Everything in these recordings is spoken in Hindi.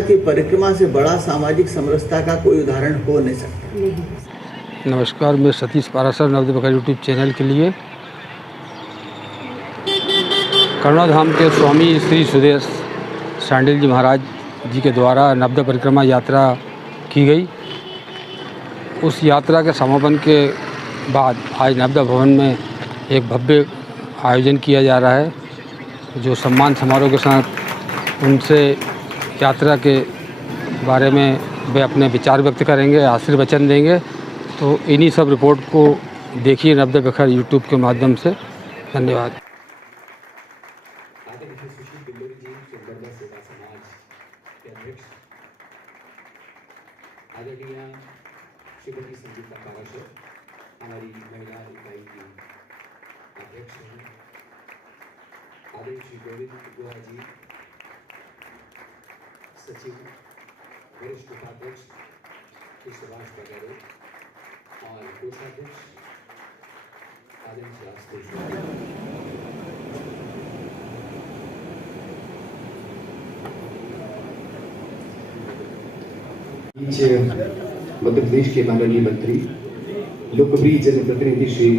नर्मदा की परिक्रमा से बड़ा सामाजिक समरसता का कोई उदाहरण हो नहीं सकता। नमस्कार, मैं सतीश पारासर नवद्वीप बखर यूट्यूब चैनल के लिए करुणाधाम के स्वामी श्री सुदेश सांडिल जी महाराज जी के द्वारा नवद्वीप परिक्रमा यात्रा की गई। उस यात्रा के समापन के बाद आज नवद्वीप भवन में एक भव्य आयोजन किया जा रहा है, जो सम्मान समारोह के साथ उनसे यात्रा के बारे में वे अपने विचार व्यक्त करेंगे, आशीर्वचन देंगे। तो इन्हीं सब रिपोर्ट को देखिए नवद्वीप बखर यूट्यूब के माध्यम से। धन्यवाद। आदरणीय श्रीमती संगीता पाराशर हमारी महिला इकाई की अध्यक्ष हैं। आदरणीय श्री गोविंद गुहा जी सचिव वरिष्ठ उपाध्यक्ष श्री सुभाष बघेल और कोषाध्यक्ष आदरणीय श्री आशुतोष। मध्य प्रदेश के माननीय मंत्री लोकप्रिय जनप्रतिनिधि श्री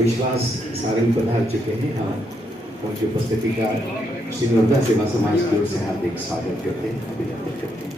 विश्वास सारंग पधार चुके हैं। हम उनकी उपस्थिति का श्री नर्मदा सेवा समाज की ओर से हार्दिक स्वागत करते हैं, अभिनंदन करते हैं।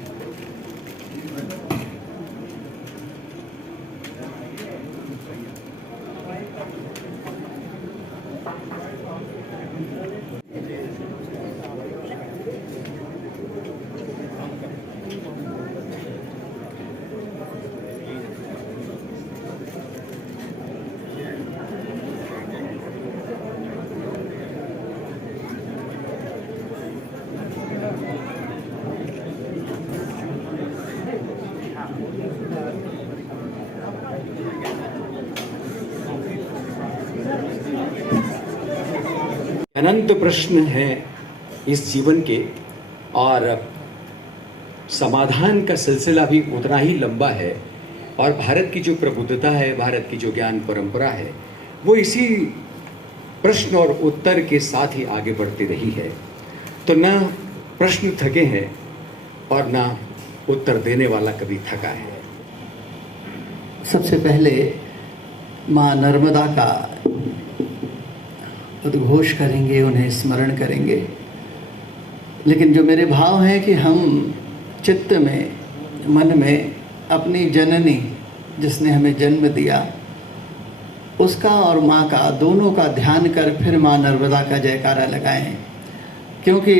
अनंत प्रश्न हैं इस जीवन के और समाधान का सिलसिला भी उतना ही लंबा है। और भारत की जो प्रबुद्धता है, भारत की जो ज्ञान परंपरा है, वो इसी प्रश्न और उत्तर के साथ ही आगे बढ़ती रही है। तो न प्रश्न थके हैं और न उत्तर देने वाला कभी थका है। सबसे पहले माँ नर्मदा का उद्घोष करेंगे, उन्हें स्मरण करेंगे। लेकिन जो मेरे भाव हैं कि हम चित्त में, मन में अपनी जननी जिसने हमें जन्म दिया उसका और माँ का, दोनों का ध्यान कर फिर माँ नर्मदा का जयकारा लगाएं। क्योंकि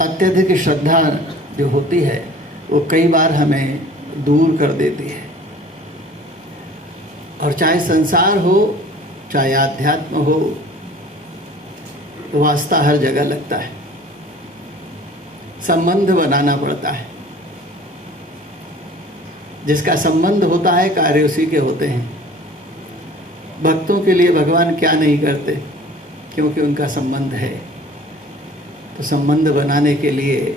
अत्यधिक श्रद्धा जो होती है वो कई बार हमें दूर कर देती है। और चाहे संसार हो, चाहे आध्यात्म हो, वास्ता हर जगह लगता है, संबंध बनाना पड़ता है। जिसका संबंध होता है कार्य उसी के होते हैं। भक्तों के लिए भगवान क्या नहीं करते, क्योंकि उनका संबंध है। तो संबंध बनाने के लिए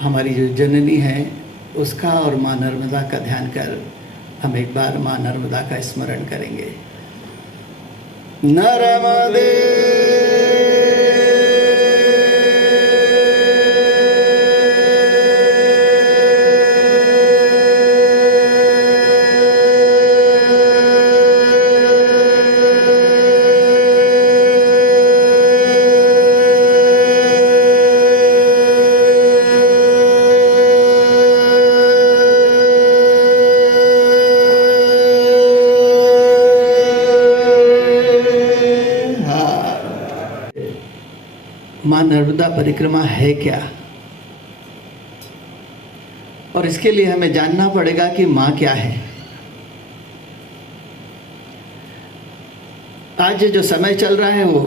हमारी जो जननी है उसका और माँ नर्मदा का ध्यान कर हम एक बार माँ नर्मदा का स्मरण करेंगे। नर्मदे माँ नर्मदा परिक्रमा है क्या, और इसके लिए हमें जानना पड़ेगा कि माँ क्या है। आज जो समय चल रहा है वो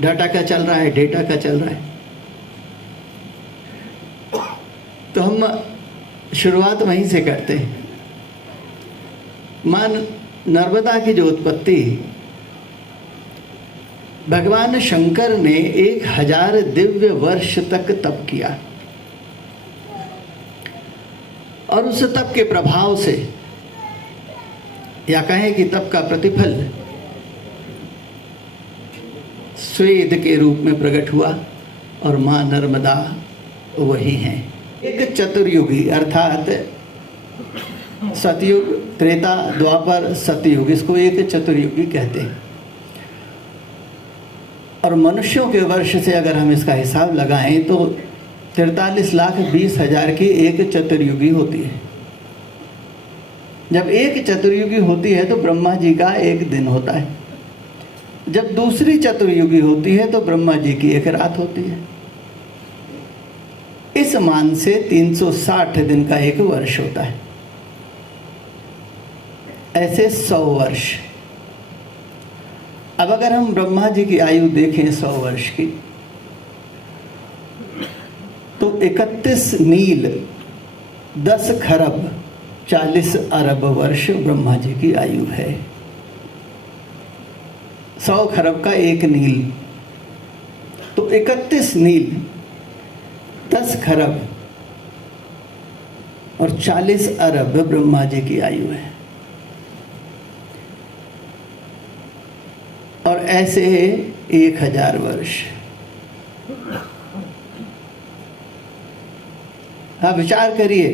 डाटा का चल रहा है, डेटा का चल रहा है। तो हम शुरुआत वहीं से करते हैं। माँ नर्मदा की जो उत्पत्ति भगवान शंकर ने 1000 दिव्य वर्ष तक तप किया और उस तप के प्रभाव से, या कहें कि तप का प्रतिफल स्वेद के रूप में प्रकट हुआ और माँ नर्मदा वही हैं। एक चतुर्युगी अर्थात सतयुग, त्रेता, द्वापर, सतयुग, इसको एक चतुर्युगी कहते हैं। और मनुष्यों के वर्ष से अगर हम इसका हिसाब लगाएं तो 43,20,000 की एक चतुर्युगी होती है। जब एक चतुर्युगी होती है तो ब्रह्मा जी का एक दिन होता है। जब दूसरी चतुर्युगी होती है तो ब्रह्मा जी की एक रात होती है। इस मान से 360 दिन का एक वर्ष होता है। ऐसे 100 वर्ष। अब अगर हम ब्रह्मा जी की आयु देखें 100 वर्ष की, तो 31 नील 10 खरब 40 अरब वर्ष ब्रह्मा जी की आयु है। 100 खरब का एक नील, तो 31 नील 10 खरब और 40 अरब ब्रह्मा जी की आयु है। और ऐसे 1000 वर्ष। हाँ, विचार करिए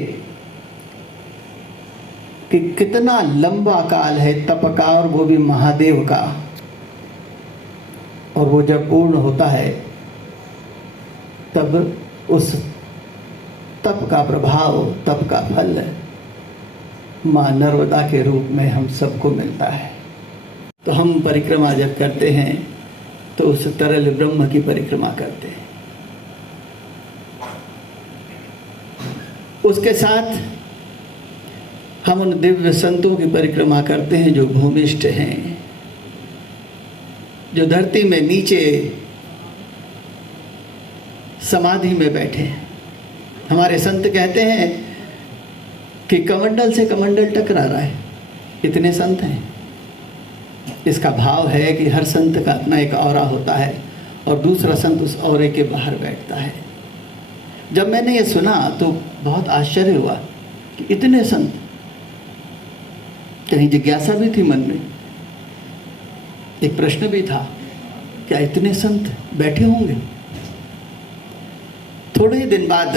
कि कितना लंबा काल है तप का, और वो भी महादेव का। और वो जब पूर्ण होता है तब उस तप का प्रभाव, तप का फल माँ नर्मदा के रूप में हम सबको मिलता है। तो हम परिक्रमा जब करते हैं तो उस तरल ब्रह्म की परिक्रमा करते हैं। उसके साथ हम उन दिव्य संतों की परिक्रमा करते हैं जो भूमिष्ठ हैं, जो धरती में नीचे समाधि में बैठे हैं। हमारे संत कहते हैं कि कमंडल से कमंडल टकरा रहा है, इतने संत हैं। इसका भाव है कि हर संत का अपना एक औरा होता है और दूसरा संत उस औरे के बाहर बैठता है। जब मैंने ये सुना तो बहुत आश्चर्य हुआ कि इतने संत, कहीं जिज्ञासा भी थी मन में, एक प्रश्न भी था, क्या इतने संत बैठे होंगे? थोड़े ही दिन बाद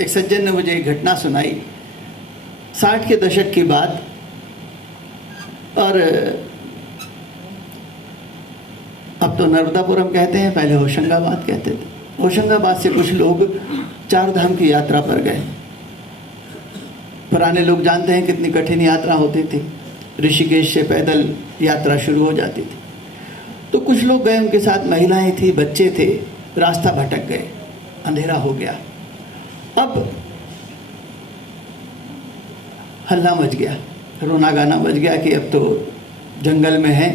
एक सज्जन ने मुझे एक घटना सुनाई, 60 के दशक की बात। और अब तो नर्मदापुरम कहते हैं, पहले होशंगाबाद कहते थे। होशंगाबाद से कुछ लोग 4 धाम की यात्रा पर गए। पुराने लोग जानते हैं कितनी कठिन यात्रा होती थी। ऋषिकेश से पैदल यात्रा शुरू हो जाती थी। तो कुछ लोग गए, उनके साथ महिलाएं थी, बच्चे थे। रास्ता भटक गए, अंधेरा हो गया। अब हल्ला मच गया, रोना गाना मच गया कि अब तो जंगल में है,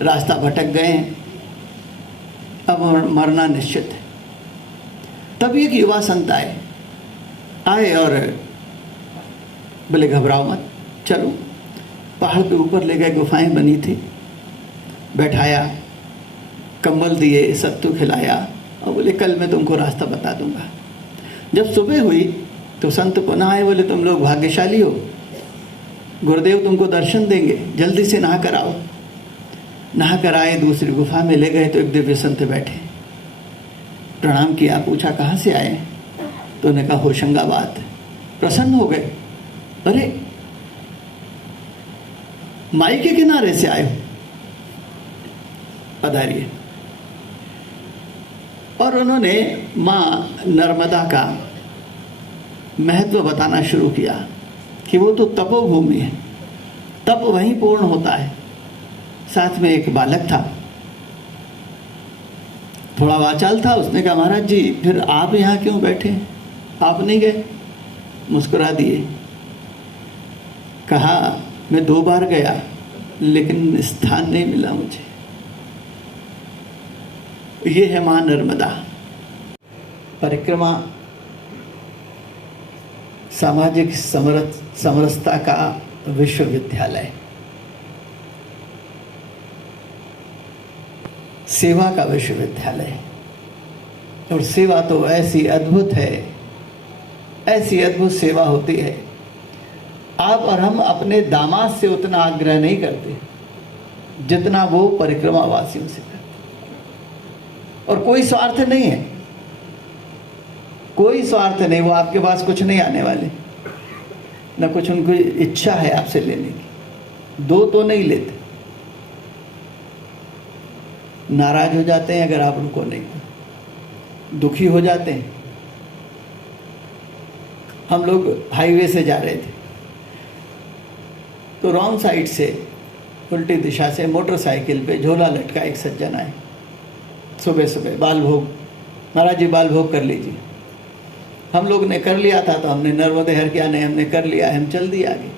रास्ता भटक गए हैं, अब मरना निश्चित है। तब एक युवा संत आए और बोले घबराओ मत, चलो। पहाड़ के ऊपर ले गए, गुफाएं बनी थी, बैठाया, कंबल दिए, सत्तू खिलाया और बोले कल मैं तुमको रास्ता बता दूंगा। जब सुबह हुई तो संत पुनः आए, बोले तुम लोग भाग्यशाली हो, गुरुदेव तुमको दर्शन देंगे, जल्दी से नहा कर आओ। नहा कर आए, दूसरी गुफा में ले गए तो एक दिव्य संत बैठे। प्रणाम किया, पूछा कहाँ से आए? तो उन्होंने कहा होशंगाबाद। प्रसन्न हो गए, अरे माई के किनारे से आए हो, पधारिए। और उन्होंने माँ नर्मदा का महत्व बताना शुरू किया कि वो तो तपोभूमि है, तप वहीं पूर्ण होता है। साथ में एक बालक था, थोड़ा वाचाल था। उसने कहा महाराज जी फिर आप यहाँ क्यों बैठे, आप नहीं गए? मुस्कुरा दिए, कहा मैं 2 बार गया लेकिन स्थान नहीं मिला मुझे। ये है माँ नर्मदा। परिक्रमा सामाजिक समरसता का विश्वविद्यालय, सेवा का विश्वविद्यालय। और सेवा तो ऐसी अद्भुत है, ऐसी अद्भुत सेवा होती है। आप और हम अपने दामाद से उतना आग्रह नहीं करते जितना वो परिक्रमा वासियों से करते। और कोई स्वार्थ नहीं है, कोई स्वार्थ नहीं। वो आपके पास कुछ नहीं आने वाले, न कुछ उनको इच्छा है आपसे लेने की। दो तो नहीं लेते, नाराज हो जाते हैं अगर आप उनको नहीं दो, दुखी हो जाते हैं। हम लोग हाईवे से जा रहे थे तो रॉन्ग साइड से, उल्टी दिशा से मोटरसाइकिल पे झोला लटका एक सज्जन आए। सुबह सुबह बाल भोग, महाराज जी बाल भोग कर लीजिए। हम लोग ने कर लिया था तो हमने नर्मदे हर किया नहीं, हमने कर लिया, हम चल दिए आगे।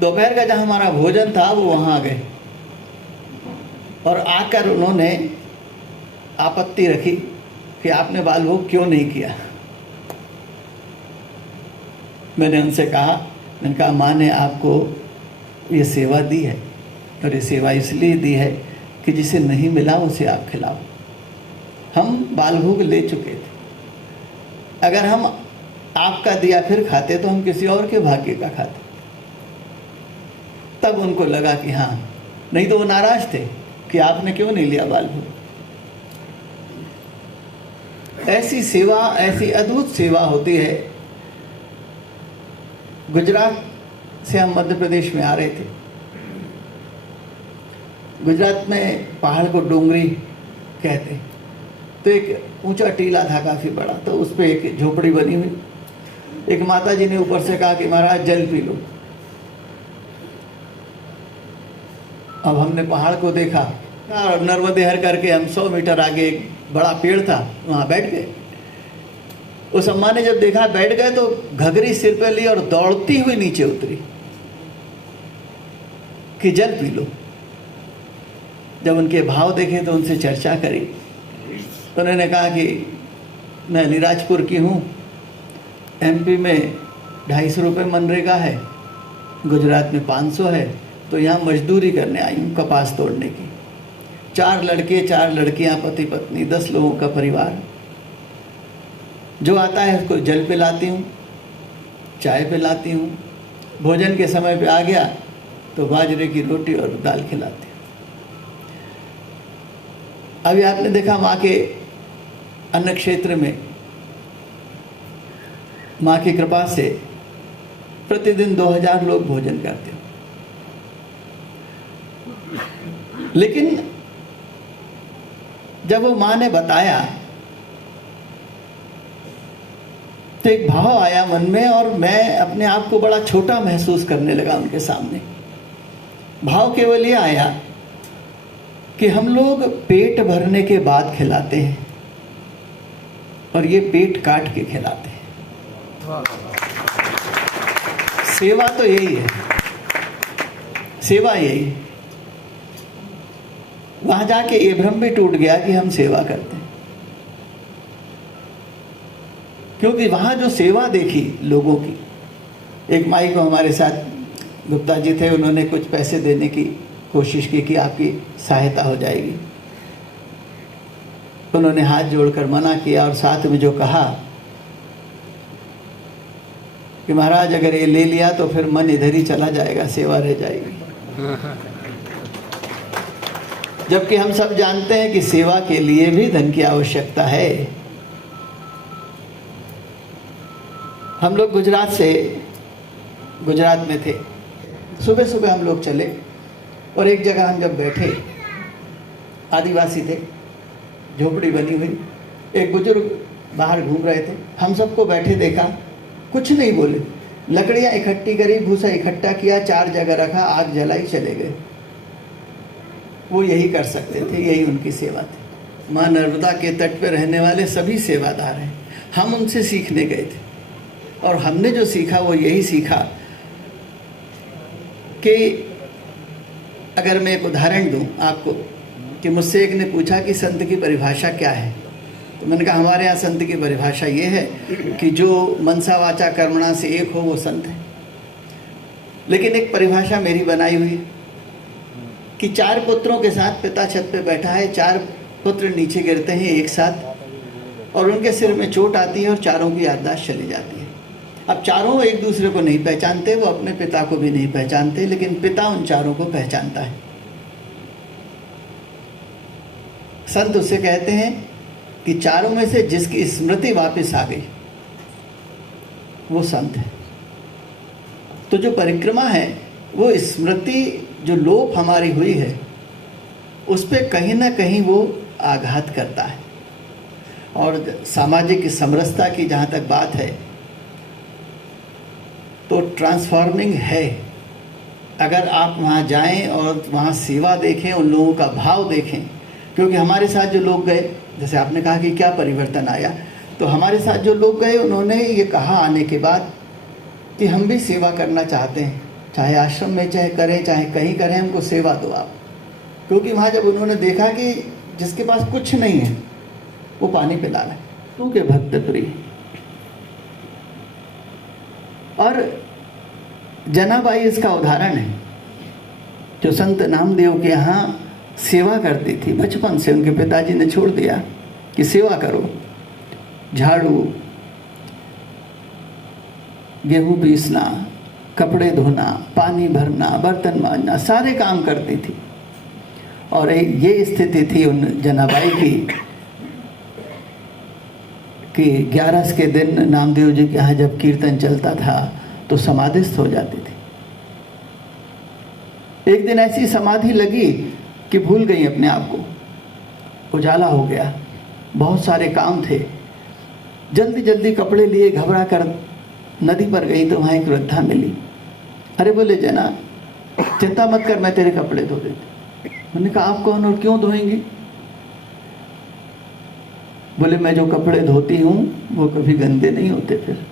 दोपहर का जहाँ हमारा भोजन था वो वहाँ आ गए और आकर उन्होंने आपत्ति रखी कि आपने बाल भोग क्यों नहीं किया। मैंने उनसे कहा माँ ने आपको ये सेवा दी है और ये सेवा इसलिए दी है कि जिसे नहीं मिला उसे आप खिलाओ। हम बाल भोग ले चुके थे, अगर हम आपका दिया फिर खाते तो हम किसी और के भाग्य का खाते। तब उनको लगा कि हाँ, नहीं तो वो नाराज थे कि आपने क्यों नहीं लिया बाल भोग। ऐसी सेवा, ऐसी अद्भुत सेवा होती है। गुजरात से हम मध्य प्रदेश में आ रहे थे। गुजरात में पहाड़ को डोंगरी कहते, तो एक ऊंचा टीला था काफ़ी बड़ा, तो उस पर एक झोपड़ी बनी हुई। एक माता जी ने ऊपर से कहा कि महाराज जल पी लो। अब हमने पहाड़ को देखा और नर्मदे हर करके हम 100 मीटर आगे एक बड़ा पेड़ था, वहाँ बैठ गए। उस अम्मा ने जब देखा बैठ गए तो घघरी सिर पे ली और दौड़ती हुई नीचे उतरी कि जल पी लो। जब उनके भाव देखे तो उनसे चर्चा करी। उन्होंने कहा कि मैं अलीराजपुर की हूँ, एमपी में 250 रुपये मनरेगा है, गुजरात में 500 है, तो यहाँ मजदूरी करने आई हूँ कपास तोड़ने की। 4 लड़के 4 लड़कियाँ, पति पत्नी, 10 लोगों का परिवार। जो आता है उसको जल पिलाती हूँ, चाय पिलाती हूँ, भोजन के समय पे आ गया तो बाजरे की रोटी और दाल खिलाती हूँ। अभी आपने देखा माँ के अन्न क्षेत्र में माँ की कृपा से प्रतिदिन 2000 लोग भोजन करते हैं। लेकिन जब वो माँ ने बताया तो एक भाव आया मन में और मैं अपने आप को बड़ा छोटा महसूस करने लगा उनके सामने। भाव केवल ये आया कि हम लोग पेट भरने के बाद खिलाते हैं और ये पेट काट के खिलाते हैं। सेवा तो यही है, सेवा यही है। वहां जाके ये भ्रम भी टूट गया कि हम सेवा करते हैं, क्योंकि वहाँ जो सेवा देखी लोगों की। एक माई को हमारे साथ गुप्ता जी थे, उन्होंने कुछ पैसे देने की कोशिश की कि आपकी सहायता हो जाएगी। उन्होंने हाथ जोड़कर मना किया और साथ में जो कहा कि महाराज अगर ये ले लिया तो फिर मन इधर ही चला जाएगा, सेवा रह जाएगी। जबकि हम सब जानते हैं कि सेवा के लिए भी धन की आवश्यकता है। हम लोग गुजरात में थे। सुबह सुबह हम लोग चले और एक जगह हम जब बैठे, आदिवासी थे, झोपड़ी बनी हुई, एक बुजुर्ग बाहर घूम रहे थे। हम सबको बैठे देखा, कुछ नहीं बोले, लकड़ियाँ इकट्ठी करी, भूसा इकट्ठा किया, 4 जगह रखा, आग जलाई, चले गए। वो यही कर सकते थे, यही उनकी सेवा थी। माँ नर्मदा के तट पर रहने वाले सभी सेवादार हैं। हम उनसे सीखने गए थे और हमने जो सीखा वो यही सीखा कि अगर मैं एक उदाहरण दूं आपको, कि मुझसे एक ने पूछा कि संत की परिभाषा क्या है, तो मैंने कहा हमारे यहाँ संत की परिभाषा ये है कि जो मनसा वाचा कर्मणा से एक हो वो संत है। लेकिन एक परिभाषा मेरी बनाई हुई कि 4 पुत्रों के साथ पिता छत पे बैठा है, 4 पुत्र नीचे गिरते हैं एक साथ और उनके सिर में चोट आती है और चारों की याददाश्त चली जाती है। अब चारों एक दूसरे को नहीं पहचानते, वो अपने पिता को भी नहीं पहचानते, लेकिन पिता उन चारों को पहचानता है। संत उसे कहते हैं कि चारों में से जिसकी स्मृति वापस आ गई वो संत है। तो जो परिक्रमा है वो स्मृति जो लोप हमारी हुई है उस पर कहीं ना कहीं वो आघात करता है। और सामाजिक समरसता की जहाँ तक बात है तो ट्रांसफॉर्मिंग है। अगर आप वहाँ जाएं और वहाँ सेवा देखें, उन लोगों का भाव देखें, क्योंकि हमारे साथ जो लोग गए, जैसे आपने कहा कि क्या परिवर्तन आया, तो हमारे साथ जो लोग गए उन्होंने ये कहा आने के बाद कि हम भी सेवा करना चाहते हैं, चाहे आश्रम में चाहे करें चाहे कहीं करें, हमको सेवा दो आप। क्योंकि वहाँ जब उन्होंने देखा कि जिसके पास कुछ नहीं है वो पानी पिला रहा है, क्योंकि भक्त प्रिय। और जनाबाई इसका उदाहरण है, जो संत नामदेव के यहाँ सेवा करती थी। बचपन से उनके पिताजी ने छोड़ दिया कि सेवा करो, झाड़ू, गेहूं पीसना, कपड़े धोना, पानी भरना, बर्तन मांजना, सारे काम करती थी। और ये स्थिति थी उन जनाबाई की कि 11 के दिन नामदेव जी के यहाँ जब कीर्तन चलता था तो समाधिस्थ हो जाती थी। एक दिन ऐसी समाधि लगी कि भूल गई अपने आप को, उजाला हो गया, बहुत सारे काम थे। जल्दी जल्दी कपड़े लिए घबरा कर नदी पर गई तो वहाँ एक वृद्धा मिली। अरे बोले जना, चिंता मत कर, मैं तेरे कपड़े धो देती। मैंने कहा आप कौन और क्यों धोएंगी? बोले मैं जो कपड़े धोती हूँ वो कभी गंदे नहीं होते। फिर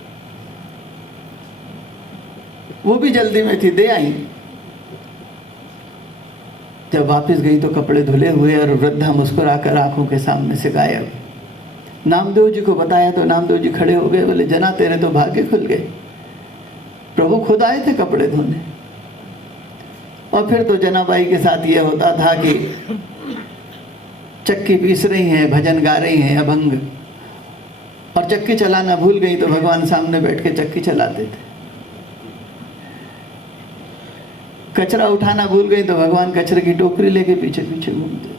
वो भी जल्दी में थी, दे आई। जब वापस गई तो कपड़े धुले हुए और वृद्धा मुस्कुराकर आंखों के सामने से गायब। नामदेव जी को बताया तो नामदेव जी खड़े हो गए, बोले जना तेरे तो भाग्य खुल गए, प्रभु खुद आए थे कपड़े धोने। और फिर तो जनाबाई के साथ ये होता था कि चक्की पीस रही हैं, भजन गा रही हैं, अभंग, और चक्की चलाना भूल गई तो भगवान सामने बैठ के चक्की चलाते थे। कचरा उठाना भूल गई तो भगवान कचरे की टोकरी लेके पीछे पीछे घूमते थे।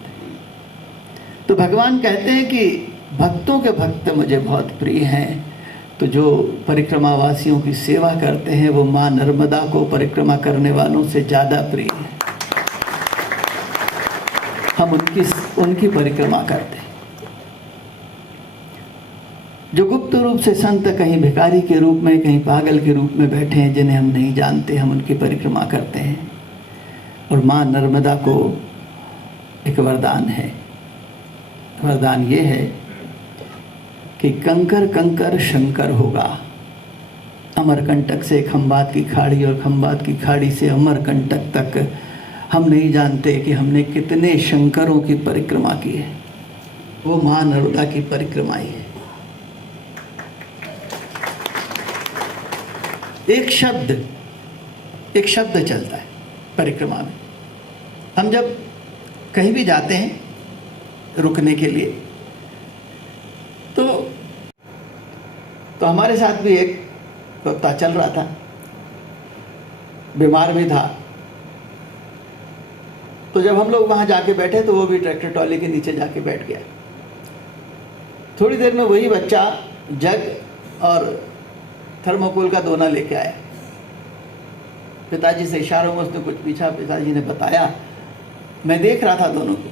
तो भगवान कहते हैं कि भक्तों के भक्त मुझे बहुत प्रिय हैं। तो जो परिक्रमा वासियों की सेवा करते हैं वो माँ नर्मदा को परिक्रमा करने वालों से ज़्यादा प्रिय है। हम उनकी परिक्रमा करते हैं। जो गुप्त रूप से संत कहीं भिखारी के रूप में, कहीं पागल के रूप में बैठे हैं, जिन्हें हम नहीं जानते, हम उनकी परिक्रमा करते हैं। और माँ नर्मदा को एक वरदान है। वरदान ये है कि कंकर कंकर शंकर होगा। अमरकंटक से खंबात की खाड़ी और खंबात की खाड़ी से अमरकंटक तक हम नहीं जानते कि हमने कितने शंकरों की परिक्रमा की है। वो माँ नर्मदा की परिक्रमा ही है। एक शब्द चलता है परिक्रमा में। हम जब कहीं भी जाते हैं रुकने के लिए तो हमारे साथ भी एक कुत्ता चल रहा था, बीमार भी था। तो जब हम लोग वहाँ जाके बैठे तो वो भी ट्रैक्टर ट्रॉली के नीचे जाके बैठ गया। थोड़ी देर में वही बच्चा जग और थर्मोकोल का दोना लेके आया। पिताजी से इशारों में उसने कुछ पूछा, पिताजी ने बताया, मैं देख रहा था दोनों को।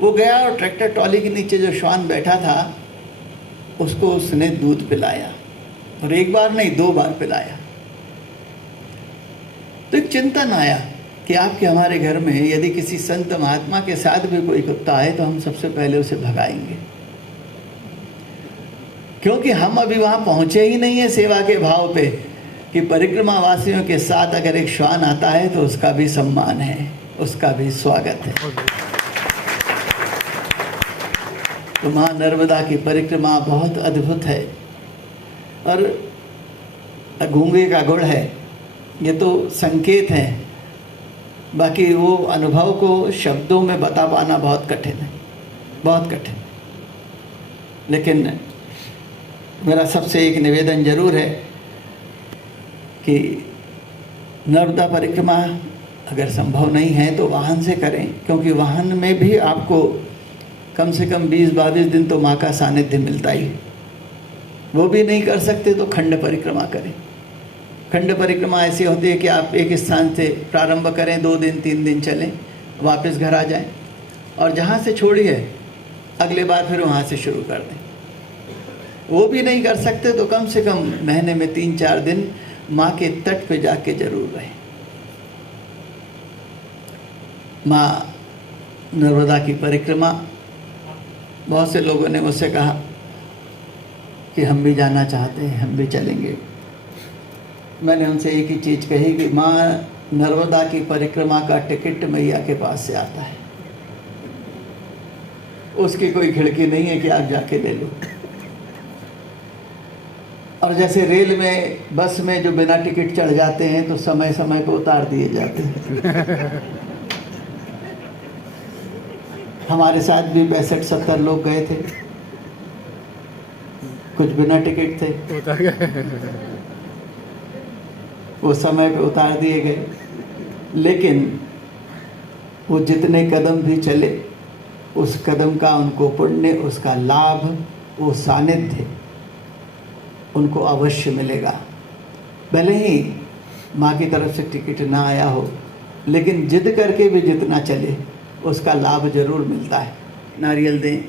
वो गया और ट्रैक्टर ट्रॉली के नीचे जो श्वान बैठा था उसको उसने दूध पिलाया, और एक बार नहीं 2 बार पिलाया। तो एक चिंतन आया कि आपके हमारे घर में यदि किसी संत महात्मा के साथ भी कोई कुत्ता आए तो हम सबसे पहले उसे भगाएंगे, क्योंकि हम अभी वहाँ पहुँचे ही नहीं है सेवा के भाव पे कि परिक्रमा वासियों के साथ अगर एक श्वान आता है तो उसका भी सम्मान है, उसका भी स्वागत है। तो माँ नर्मदा की परिक्रमा बहुत अद्भुत है। और गूंगे का गुड़ है, ये तो संकेत है, बाकी वो अनुभव को शब्दों में बता पाना बहुत कठिन है, बहुत कठिन। लेकिन मेरा सबसे एक निवेदन जरूर है कि नर्मदा परिक्रमा अगर संभव नहीं है तो वाहन से करें, क्योंकि वाहन में भी आपको कम से कम 20-22 दिन तो माँ का सानिध्य मिलता ही है। वो भी नहीं कर सकते तो खंड परिक्रमा करें। खंड परिक्रमा ऐसी होती है कि आप एक स्थान से प्रारंभ करें, 2 दिन 3 दिन चलें, वापस घर आ जाएं, और जहाँ से छोड़ी है अगले बार फिर वहाँ से शुरू कर दें। वो भी नहीं कर सकते तो कम से कम महीने में 3-4 दिन माँ के तट पे जाके जरूर रहें। माँ नर्मदा की परिक्रमा, बहुत से लोगों ने मुझसे कहा कि हम भी जाना चाहते हैं, हम भी चलेंगे। मैंने उनसे एक ही चीज़ कही कि माँ नर्मदा की परिक्रमा का टिकट मैया के पास से आता है, उसकी कोई खिड़की नहीं है कि आप जाके ले लो। और जैसे रेल में, बस में जो बिना टिकट चढ़ जाते हैं तो समय समय पे उतार दिए जाते हैं। हमारे साथ भी 65-70 लोग गए थे, कुछ बिना टिकट थे, वो समय पे उतार दिए गए। लेकिन वो जितने कदम भी चले, उस कदम का उनको पुण्य, उसका लाभ, वो सानिध्य उनको अवश्य मिलेगा। भले ही माँ की तरफ से टिकट ना आया हो, लेकिन जिद करके भी जितना चले उसका लाभ जरूर मिलता है। नारियल दें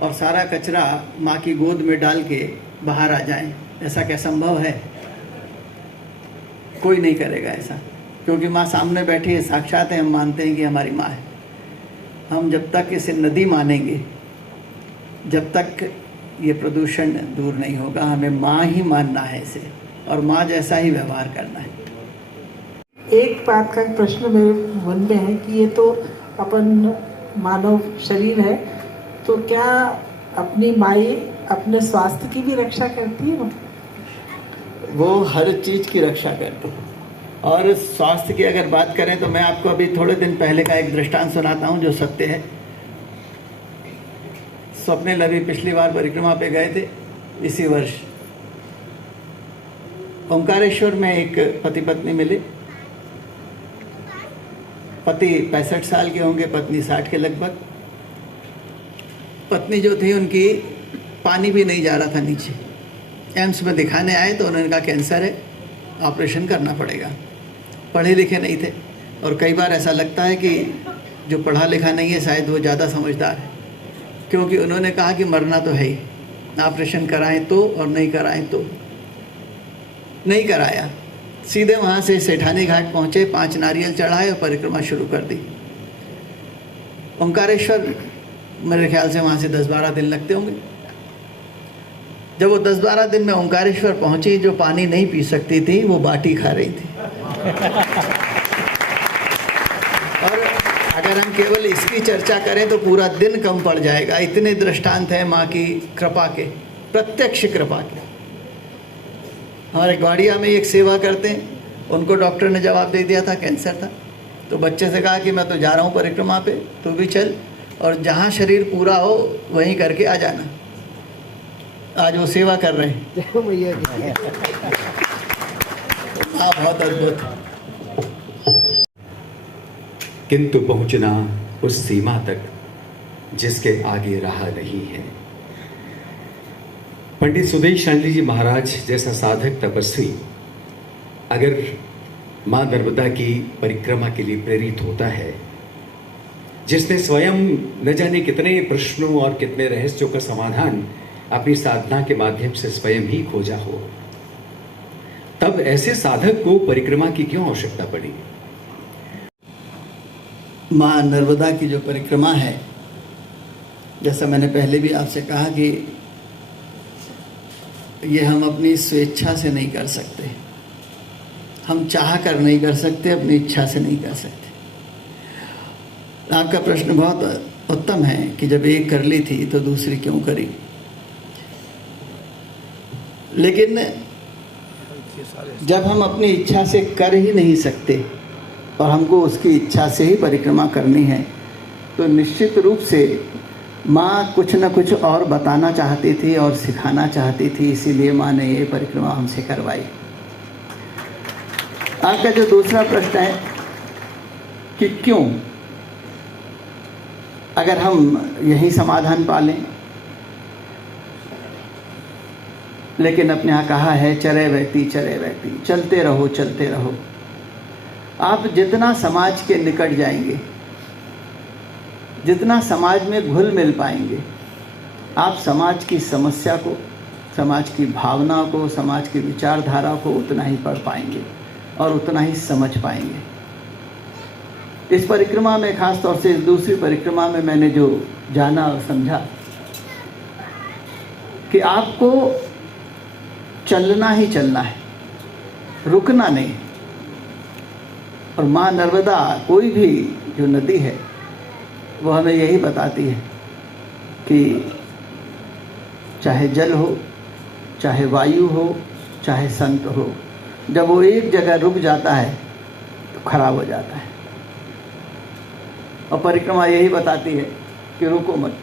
और सारा कचरा माँ की गोद में डाल के बाहर आ जाएं, ऐसा क्या संभव है? कोई नहीं करेगा ऐसा, क्योंकि माँ सामने बैठी है, साक्षात है, हम मानते हैं कि हमारी माँ है। हम जब तक इसे नदी मानेंगे, जब तक ये प्रदूषण दूर नहीं होगा, हमें माँ ही मानना है इसे, और माँ जैसा ही व्यवहार करना है। एक बात का प्रश्न मेरे मन में है कि ये तो अपन मानव शरीर है, तो क्या अपनी माई अपने स्वास्थ्य की भी रक्षा करती है? वो हर चीज़ की रक्षा करती है। और स्वास्थ्य की अगर बात करें तो मैं आपको अभी थोड़े दिन पहले का एक दृष्टांत सुनाता हूँ जो सत्य है। स्वप्निल अभी पिछली बार परिक्रमा पे गए थे इसी वर्ष। ओंकारेश्वर में एक पति पत्नी मिले। पति 65 साल के होंगे, पत्नी 60 के लगभग। पत्नी जो थी उनकी पानी भी नहीं जा रहा था नीचे। एम्स में दिखाने आए तो उन्होंने कहा कैंसर है, ऑपरेशन करना पड़ेगा। पढ़े लिखे नहीं थे, और कई बार ऐसा लगता है कि जो पढ़ा लिखा नहीं है शायद वो ज़्यादा समझदार है, क्योंकि उन्होंने कहा कि मरना तो है ही, ऑपरेशन कराएं तो और नहीं कराएं तो। नहीं कराया, सीधे वहाँ से सेठानी घाट पहुँचे, 5 नारियल चढ़ाए और परिक्रमा शुरू कर दी। ओंकारेश्वर मेरे ख्याल से वहाँ से 10-12 दिन लगते होंगे। जब वो 10-12 दिन में ओंकारेश्वर पहुँची, जो पानी नहीं पी सकती थी वो बाटी खा रही थी। और अगर हम केवल इसकी चर्चा करें तो पूरा दिन कम पड़ जाएगा। इतने दृष्टांत हैं माँ की कृपा के, प्रत्यक्ष कृपा के। हमारे ग्वाड़िया में एक सेवा करते हैं, उनको डॉक्टर ने जवाब दे दिया था कैंसर था, तो बच्चे से कहा कि मैं तो जा रहा हूँ परिक्रमा पे, तू भी चल, और जहाँ शरीर पूरा हो वहीं करके आ जाना। आज वो सेवा कर रहे हैं। बहुत अद्भुत। किंतु पहुंचना उस सीमा तक जिसके आगे राह नहीं है। पंडित सुदेश शांडिल्य जी महाराज जैसा साधक तपस्वी अगर मां नर्मदा की परिक्रमा के लिए प्रेरित होता है, जिसने स्वयं न जाने कितने प्रश्नों और कितने रहस्यों का समाधान अपनी साधना के माध्यम से स्वयं ही खोजा हो, तब ऐसे साधक को परिक्रमा की क्यों आवश्यकता पड़ी? माँ नर्मदा की जो परिक्रमा है, जैसा मैंने पहले भी आपसे कहा कि ये हम अपनी स्वेच्छा से नहीं कर सकते, हम चाह कर नहीं कर सकते, अपनी इच्छा से नहीं कर सकते। आपका प्रश्न बहुत उत्तम है कि जब एक कर ली थी तो दूसरी क्यों करी। लेकिन जब हम अपनी इच्छा से कर ही नहीं सकते और हमको उसकी इच्छा से ही परिक्रमा करनी है, तो निश्चित रूप से माँ कुछ न कुछ और बताना चाहती थी और सिखाना चाहती थी, इसीलिए माँ ने ये परिक्रमा हमसे करवाई। आपका जो दूसरा प्रश्न है कि क्यों, अगर हम यही समाधान पालें, लेकिन अपने यहाँ कहा है चरे व्यक्ति, चलते रहो चलते रहो। आप जितना समाज के निकट जाएंगे, जितना समाज में घुल मिल पाएंगे, आप समाज की समस्या को, समाज की भावना को, समाज की विचारधारा को उतना ही पढ़ पाएंगे और उतना ही समझ पाएंगे। इस परिक्रमा में, खास तौर से इस दूसरी परिक्रमा में, मैंने जो जाना और समझा कि आपको चलना ही चलना है, रुकना नहीं। और माँ नर्मदा, कोई भी जो नदी है, वो हमें यही बताती है कि चाहे जल हो, चाहे वायु हो, चाहे संत हो, जब वो एक जगह रुक जाता है तो खराब हो जाता है। और परिक्रमा यही बताती है कि रुको मत।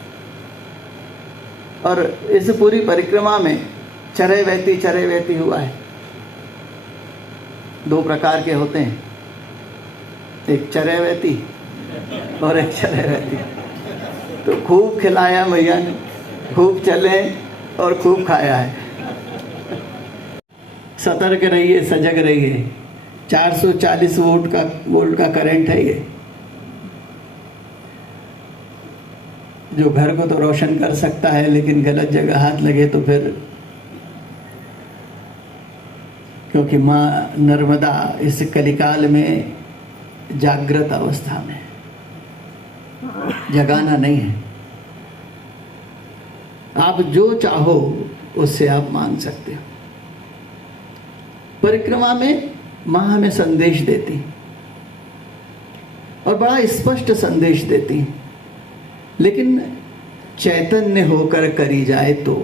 और इस पूरी परिक्रमा में चरे व्यक्ति हुआ है। 2 प्रकार के होते हैं, एक चरे व्यक्ति और एक चरे व्यक्ति। तो खूब खिलाया मैया ने, खूब चले और खूब खाया है। सतर्क रहिए, सजग रहिए। 440 वोल्ट का करंट है ये, जो घर को तो रोशन कर सकता है, लेकिन गलत जगह हाथ लगे तो फिर, क्योंकि माँ नर्मदा इस कलिकाल में जागृत अवस्था में, जगाना नहीं है। आप जो चाहो उससे आप मांग सकते हो। परिक्रमा में माँ हमें संदेश देती और बड़ा स्पष्ट संदेश देती, लेकिन चैतन्य होकर करी जाए तो।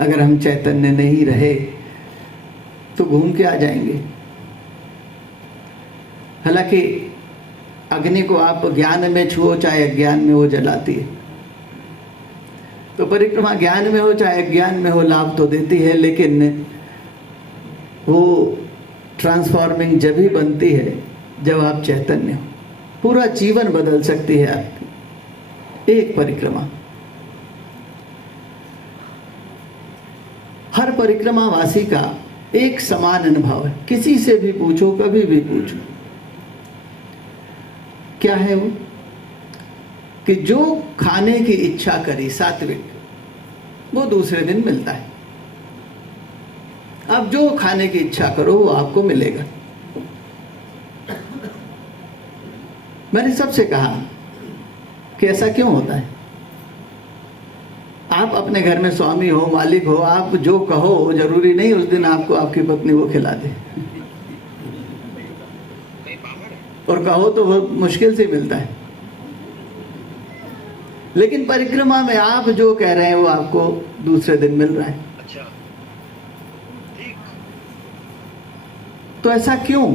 अगर हम चैतन्य नहीं रहे तो घूम के आ जाएंगे। हालांकि अग्नि को आप ज्ञान में छुओ चाहे अज्ञान में, वो जलाती है। तो परिक्रमा ज्ञान में हो चाहे अज्ञान में हो, लाभ तो देती है, लेकिन वो ट्रांसफॉर्मिंग जब ही बनती है जब आप चैतन्य हो। पूरा जीवन बदल सकती है आपकी एक परिक्रमा। हर परिक्रमा वासी का एक समान अनुभव है। किसी से भी पूछो, कभी भी पूछो, क्या है वो? कि जो खाने की इच्छा करी सात्विक, वो दूसरे दिन मिलता है। आप जो खाने की इच्छा करो वो आपको मिलेगा। मैंने सबसे कहा कि ऐसा क्यों होता है? आप अपने घर में स्वामी हो, मालिक हो, आप जो कहो, जरूरी नहीं उस दिन आपको आपकी पत्नी वो खिला दे। और कहो तो वो मुश्किल से मिलता है। लेकिन परिक्रमा में आप जो कह रहे हैं वो आपको दूसरे दिन मिल रहा है। अच्छा, ठीक। तो ऐसा क्यों?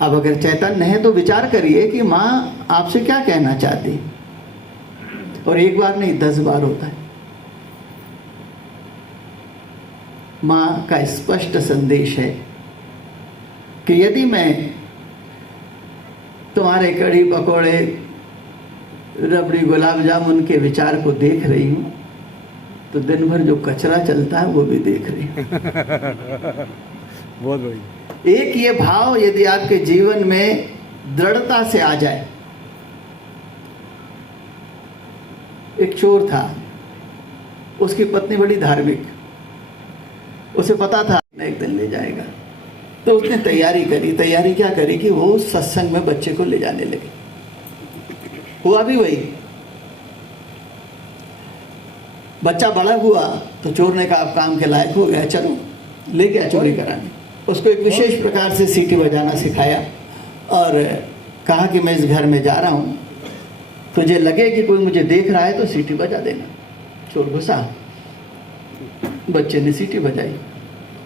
अब अगर चैतन्य है तो विचार करिए कि माँ आपसे क्या कहना चाहती। और एक बार नहीं, 10 बार होता है। माँ का स्पष्ट संदेश है कि यदि मैं तुम्हारे कढ़ी पकौड़े, रबड़ी, गुलाब जामुन के विचार को देख रही हूं, तो दिन भर जो कचरा चलता है वो भी देख रही हूं। बहुत बढ़िया। एक ये भाव यदि आपके जीवन में दृढ़ता से आ जाए। एक चोर था, उसकी पत्नी बड़ी धार्मिक, उसे पता था एक दिन ले जाएगा, तो उसने तैयारी करी। तैयारी क्या करी कि वो सत्संग में बच्चे को ले जाने लगी। हुआ भी वही। बच्चा बड़ा हुआ तो चोर ने कहा अब काम के लायक हो गया, चलो ले गया चोरी कराने। उसको एक विशेष प्रकार से सीटी बजाना सिखाया और कहा कि मैं इस घर में जा रहा हूँ, तुझे लगे कि कोई मुझे देख रहा है तो सीटी बजा देना। चोर घुसा, बच्चे ने सीटी बजाई,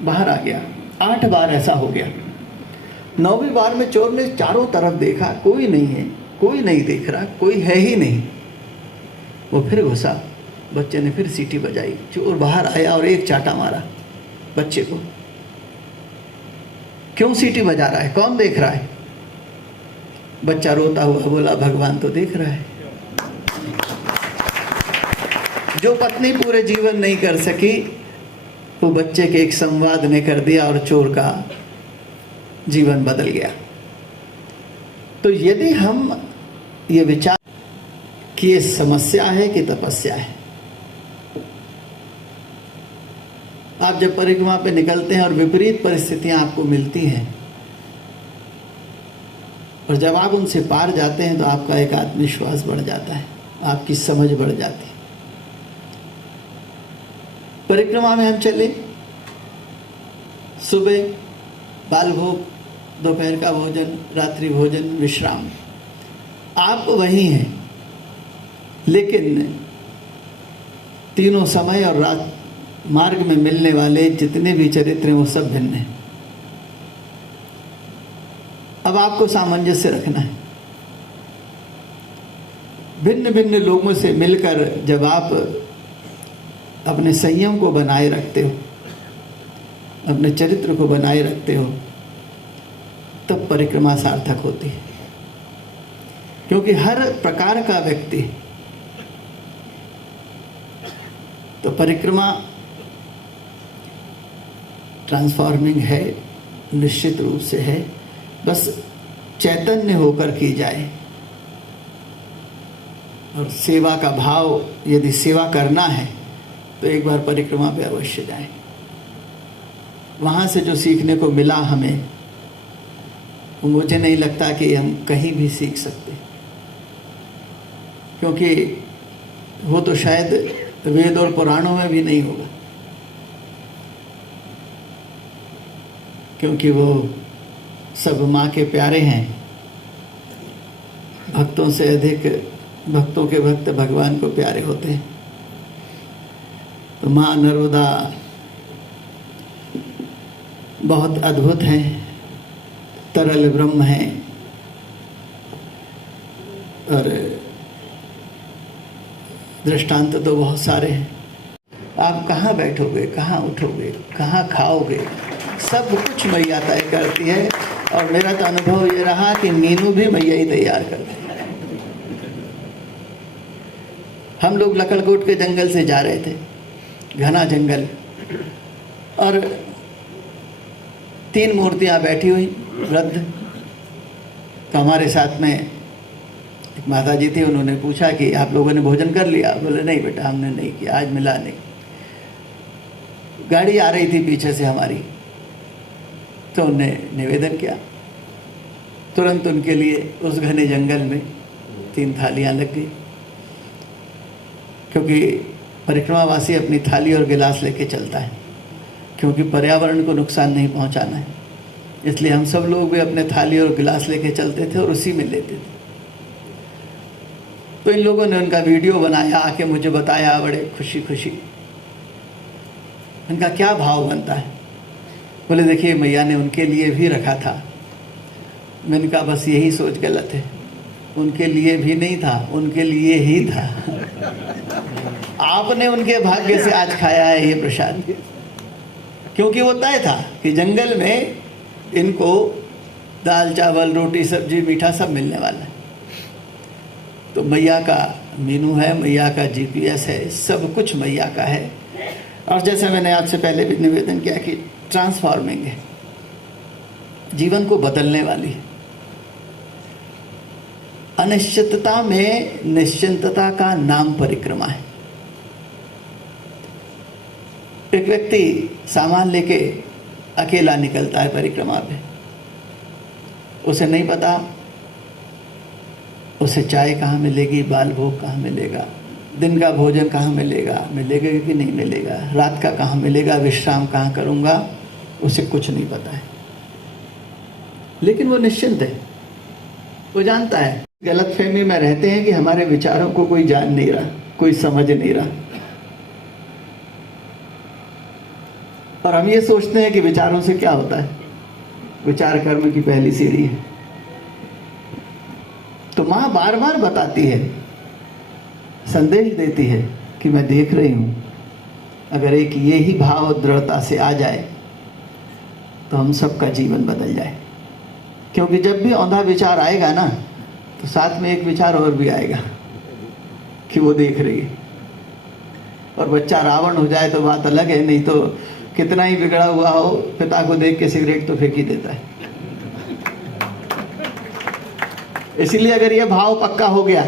बाहर आ गया। 8 बार ऐसा हो गया। 9वीं बार में चोर ने चारों तरफ देखा, कोई नहीं है, कोई नहीं देख रहा, कोई है ही नहीं। वो फिर घुसा, बच्चे ने फिर सीटी बजाई। चोर बाहर आया और एक चाटा मारा बच्चे को। क्यों सीटी बजा रहा है? कौन देख रहा है? बच्चा रोता हुआ बोला, भगवान तो देख रहा है। जो पत्नी पूरे जीवन नहीं कर सकी, वो बच्चे के एक संवाद ने कर दिया और चोर का जीवन बदल गया। तो यदि हम ये विचार कि ये समस्या है कि तपस्या है, आप जब परिक्रमा पे निकलते हैं और विपरीत परिस्थितियां आपको मिलती हैं और जब आप उनसे पार जाते हैं तो आपका एक आत्मविश्वास बढ़ जाता है, आपकी समझ बढ़ जाती है। परिक्रमा में हम चले, सुबह बाल भोग, दोपहर का भोजन, रात्रि भोजन, विश्राम, आप वही हैं, लेकिन तीनों समय और रात मार्ग में मिलने वाले जितने भी चरित्र हैं वो सब भिन्न हैं। अब आपको सामंजस्य रखना है। भिन्न भिन्न लोगों से मिलकर जब आप अपने संयम को बनाए रखते हो, अपने चरित्र को बनाए रखते हो, तब परिक्रमा सार्थक होती है। क्योंकि हर प्रकार का व्यक्ति, तो परिक्रमा ट्रांसफॉर्मिंग है, निश्चित रूप से है, बस चैतन्य होकर की जाए और सेवा का भाव, यदि सेवा करना है तो एक बार परिक्रमा पे अवश्य जाए। वहाँ से जो सीखने को मिला हमें, वो मुझे नहीं लगता कि हम कहीं भी सीख सकते, क्योंकि वो तो शायद वेद और पुराणों में भी नहीं होगा, क्योंकि वो सब माँ के प्यारे हैं। भक्तों से अधिक भक्तों के भक्त भगवान को प्यारे होते हैं। तो माँ नर्मदा बहुत अद्भुत हैं, तरल ब्रह्म हैं, और दृष्टांत तो बहुत सारे हैं। आप कहाँ बैठोगे, कहाँ उठोगे, कहाँ खाओगे, सब कुछ मैया तय करती है। और मेरा तो अनुभव ये रहा कि मीनू भी मैया ही तैयार करती है। हम लोग लकड़कोट के जंगल से जा रहे थे, घना जंगल, और 3 मूर्तियाँ बैठी हुई वृद्ध। तो हमारे साथ में एक माता जी थी, उन्होंने पूछा कि आप लोगों ने भोजन कर लिया? बोले नहीं बेटा, हमने नहीं किया, आज मिला नहीं। गाड़ी आ रही थी पीछे से हमारी, तो उन्होंने निवेदन किया। तुरंत उनके लिए उस घने जंगल में 3 थालियाँ लग गई, क्योंकि परिक्रमावासी अपनी थाली और गिलास लेके चलता है, क्योंकि पर्यावरण को नुकसान नहीं पहुंचाना है। इसलिए हम सब लोग भी अपने थाली और गिलास लेके चलते थे और उसी में लेते थे। तो इन लोगों ने उनका वीडियो बनाया, आके मुझे बताया बड़े खुशी खुशी। उनका क्या भाव बनता है? बोले देखिए, मैया ने उनके लिए भी रखा था। मैंने कहा बस यही सोच गलत है, उनके लिए भी नहीं था, उनके लिए ही था। आपने उनके भाग्य से आज खाया है ये प्रसाद, क्योंकि वो तय था कि जंगल में इनको दाल चावल रोटी सब्जी मीठा सब मिलने वाला है। तो मैया का मेनू है, मैया का GPS है, सब कुछ मैया का है। और जैसे मैंने आपसे पहले भी निवेदन किया कि ट्रांसफॉर्मिंग है, जीवन को बदलने वाली है। अनिश्चितता में निश्चिंतता का नाम परिक्रमा है। एक व्यक्ति सामान लेके अकेला निकलता है परिक्रमा पे, उसे नहीं पता उसे चाय कहाँ मिलेगी, बाल भोग कहाँ मिलेगा, दिन का भोजन कहाँ मिलेगा, मिलेगा कि नहीं मिलेगा, रात का कहाँ मिलेगा, विश्राम कहाँ करूँगा, उसे कुछ नहीं पता है। लेकिन वो निश्चिंत है, वो जानता है। गलतफहमी में रहते हैं कि हमारे विचारों को कोई जान नहीं रहा, कोई समझ नहीं रहा, और हम ये सोचते हैं कि विचारों से क्या होता है। विचार कर्म की पहली सीढ़ी है। तो माँ बार बार बताती है, संदेश देती है कि मैं देख रही हूँ। अगर एक ये ही भाव दृढ़ता से आ जाए तो हम सबका जीवन बदल जाए। क्योंकि जब भी औंधा विचार आएगा ना, तो साथ में एक विचार और भी आएगा कि वो देख रही है। और बच्चा रावण हो जाए तो बात अलग है, नहीं तो कितना ही बिगड़ा हुआ हो, पिता को देख के सिगरेट तो फेंक ही देता है। इसलिए अगर ये भाव पक्का हो गया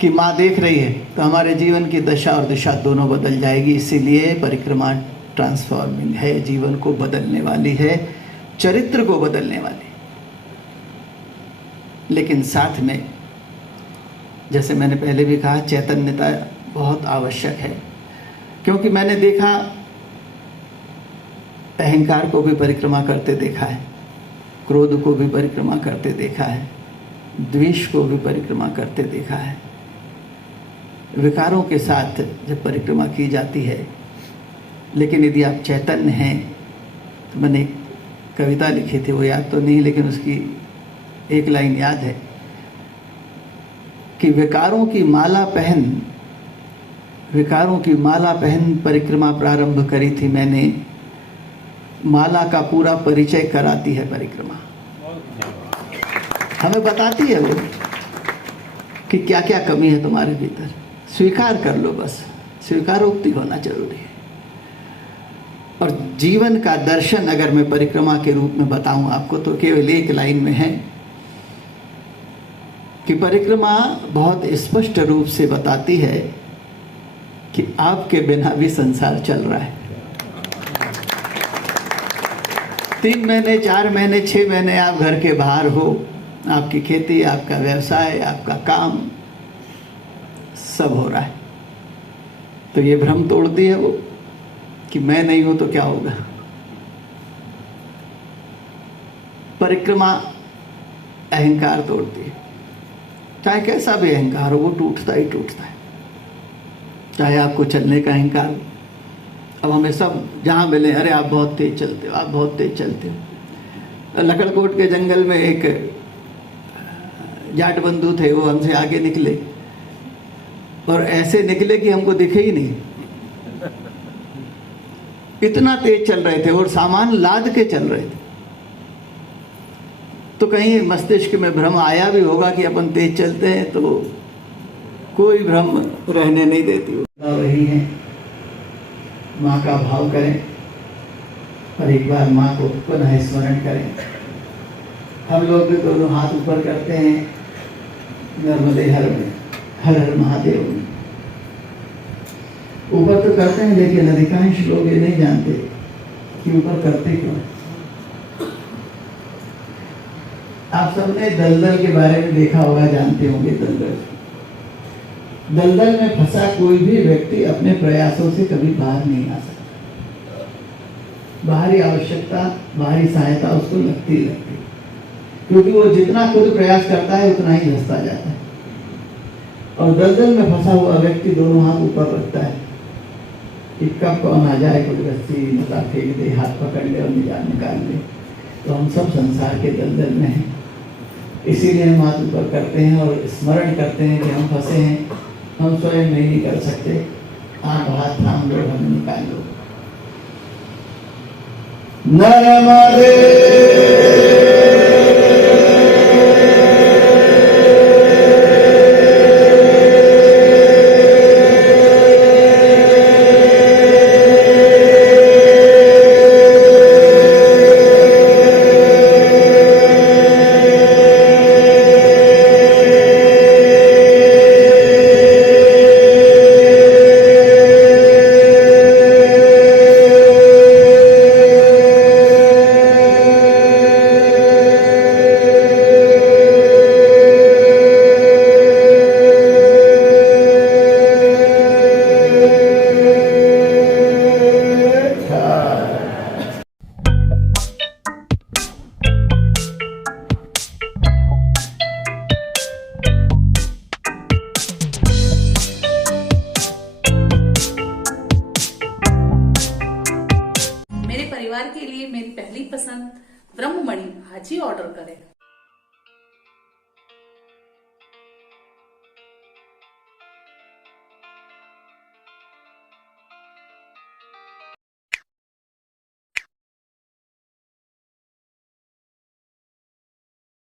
कि माँ देख रही है, तो हमारे जीवन की दशा और दिशा दोनों बदल जाएगी। इसीलिए परिक्रमा ट्रांसफॉर्मिंग है, जीवन को बदलने वाली है, चरित्र को बदलने वाली। लेकिन साथ में, जैसे मैंने पहले भी कहा, चैतन्यता बहुत आवश्यक है। क्योंकि मैंने देखा, अहंकार को भी परिक्रमा करते देखा है, क्रोध को भी परिक्रमा करते देखा है, द्वेष को भी परिक्रमा करते देखा है। विकारों के साथ जब परिक्रमा की जाती है, लेकिन यदि आप चैतन्य हैं, तो मैंने एक कविता लिखी थी, वो याद तो नहीं, लेकिन उसकी एक लाइन याद है कि विकारों की माला पहन परिक्रमा प्रारंभ करी थी मैंने, माला का पूरा परिचय कराती है परिक्रमा। हमें बताती है वो कि क्या क्या कमी है तुम्हारे भीतर, स्वीकार कर लो, बस स्वीकारोक्ति होना जरूरी है। और जीवन का दर्शन अगर मैं परिक्रमा के रूप में बताऊं आपको, तो केवल एक लाइन में है कि परिक्रमा बहुत स्पष्ट रूप से बताती है कि आपके बिना भी संसार चल रहा है। 3 महीने, 4 महीने, 6 महीने आप घर के बाहर हो, आपकी खेती, आपका व्यवसाय, आपका काम सब हो रहा है, तो ये भ्रम तोड़ती है वो कि मैं नहीं हूं तो क्या होगा। परिक्रमा अहंकार तोड़ती है, चाहे कैसा भी अहंकार हो, वो टूटता ही टूटता है। चाहे आपको चलने का अहंकार, अब हमें सब जहाँ मिले, अरे आप बहुत तेज चलते हो, आप बहुत तेज चलते हो। लकड़कोट के जंगल में एक जाट बंधु थे, वो हमसे आगे निकले और ऐसे निकले कि हमको दिखे ही नहीं, इतना तेज चल रहे थे और सामान लाद के चल रहे थे। तो कहीं मस्तिष्क में भ्रम आया भी होगा कि अपन तेज चलते हैं, तो कोई भ्रम रहने नहीं देती। वही है, माँ का भाव करें और एक बार माँ को पुनः स्मरण करें। हम लोग भी दोनों हाथ ऊपर करते हैं, नर्मदे हर में, हर हर महादेव में ऊपर तो करते हैं, लेकिन अधिकांश लोग ये नहीं जानते कि ऊपर करते क्यों। आप सबने दलदल के बारे में देखा होगा, जानते होंगे दलदल में फंसा कोई भी व्यक्ति अपने प्रयासों से कभी बाहर नहीं आ सकता। बाहरी आवश्यकता, बाहरी सहायता उसको लगती, क्योंकि वो जितना खुद प्रयास करता है उतना ही धंसता जाता है। और दलदल में फंसा हुआ व्यक्ति दोनों हाथ ऊपर रखता है कि कब कौन आ जाए, कोई रस्सी नता फेंक दे, हाथ पकड़ ले और निजात निकाल ले। तो हम सब संसार के दलदल में हैं, इसीलिए हम हाथ ऊपर करते हैं और स्मरण करते हैं कि हम फंसे हैं, हम स्वयं नहीं निकल सकते, आप हाथ थाम लो, हमें निकाल लो। नर्मदे परिवार के लिए मेरी पहली पसंद ब्रह्ममणि आज ही ऑर्डर करें।